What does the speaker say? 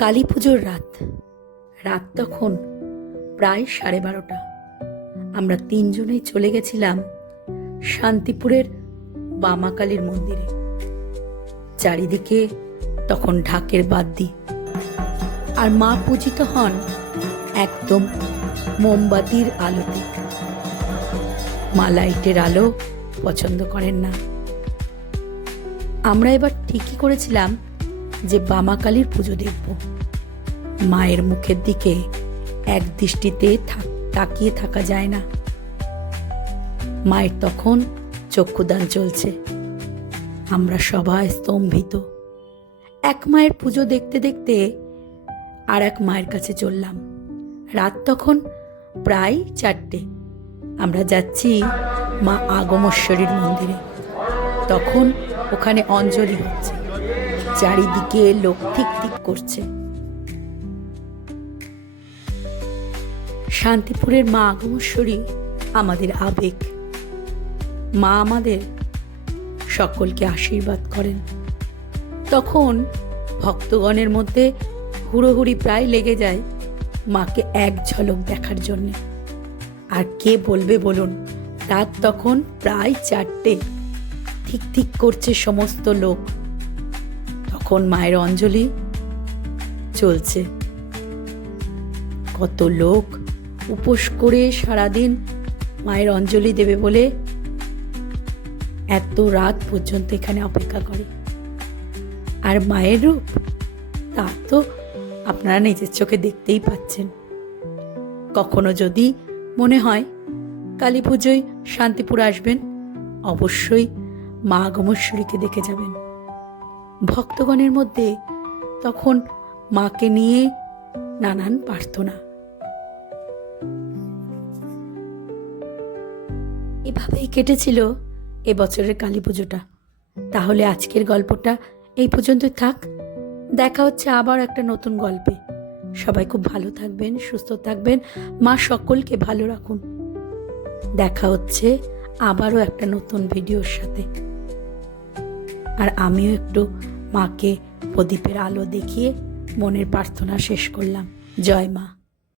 কালী পুজোর রাত রাত তখন প্রায় 12:30। আমরা তিনজনেই চলে গেছিলাম শান্তিপুরের বামাকালীর মন্দিরে। চারিদিকে তখন ঢাকের বাদ্যি, আর মা পূজিত হন একদম মোমবাতির আলোতে। মা লাইটের আলো পছন্দ করেন না। আমরা এবার ঠিকই করেছিলাম যে বামাকালীর পুজো দেখব। মায়ের মুখের দিকে এক দৃষ্টিতে তাকিয়ে থাকা যায় না। মায়ের তখন চক্ষুদান চলছে। আমরা সবাই স্তম্ভিত। এক মায়ের পুজো দেখতে দেখতে আর এক মায়ের কাছে চললাম। রাত তখন প্রায় 4টে। আমরা যাচ্ছি মা আগমেশ্বরীর মন্দিরে। তখন ওখানে অঞ্জলি হচ্ছে, চারিদিকে লোক ঠিক ঠিক করছে। শান্তিপুরের মা আগমেশ্বরী আমাদের আবেগ। মা আমাদের সকলকে আশীর্বাদ করেন। তখন ভক্তগণের মধ্যে হুড়োহুড়ি প্রায় লেগে যায় মাকে এক ঝলক দেখার জন্যে। আর কে বলবে বলুন, রাত তখন প্রায় 4টে। ঠিক ঠিক করছে সমস্ত লোক। তখন মায়ের অঞ্জলি চলছে। কত লোক উপোস করে সারাদিন মায়ের অঞ্জলি দেবে বলে এত রাত পর্যন্ত এখানে অপেক্ষা করে। আর মায়ের রূপ তা তো আপনারা নিজের চোখে দেখতেই পাচ্ছেন। কখনো যদি মনে হয় কালী পুজোয় শান্তিপুর আসবেন, অবশ্যই মা আগমেশ্বরীকে দেখে যাবেন। ভক্তগণের মধ্যে তখন মাকে নিয়ে নানান প্রার্থনা। এভাবেই কেটেছিল এবছরের কালী পুজোটা। তাহলে আজকের গল্পটা এই পর্যন্তই থাক। দেখা হচ্ছে আবার একটা নতুন গল্পে। সবাই খুব ভালো থাকবেন, সুস্থ থাকবেন, মা সকলকে ভালো রাখুন। দেখা হচ্ছে আবারও একটা নতুন ভিডিওর সাথে। আর আমিও একটু মাকে প্রদীপের আলো দেখিয়ে মনের প্রার্থনা শেষ করলাম। জয় মা।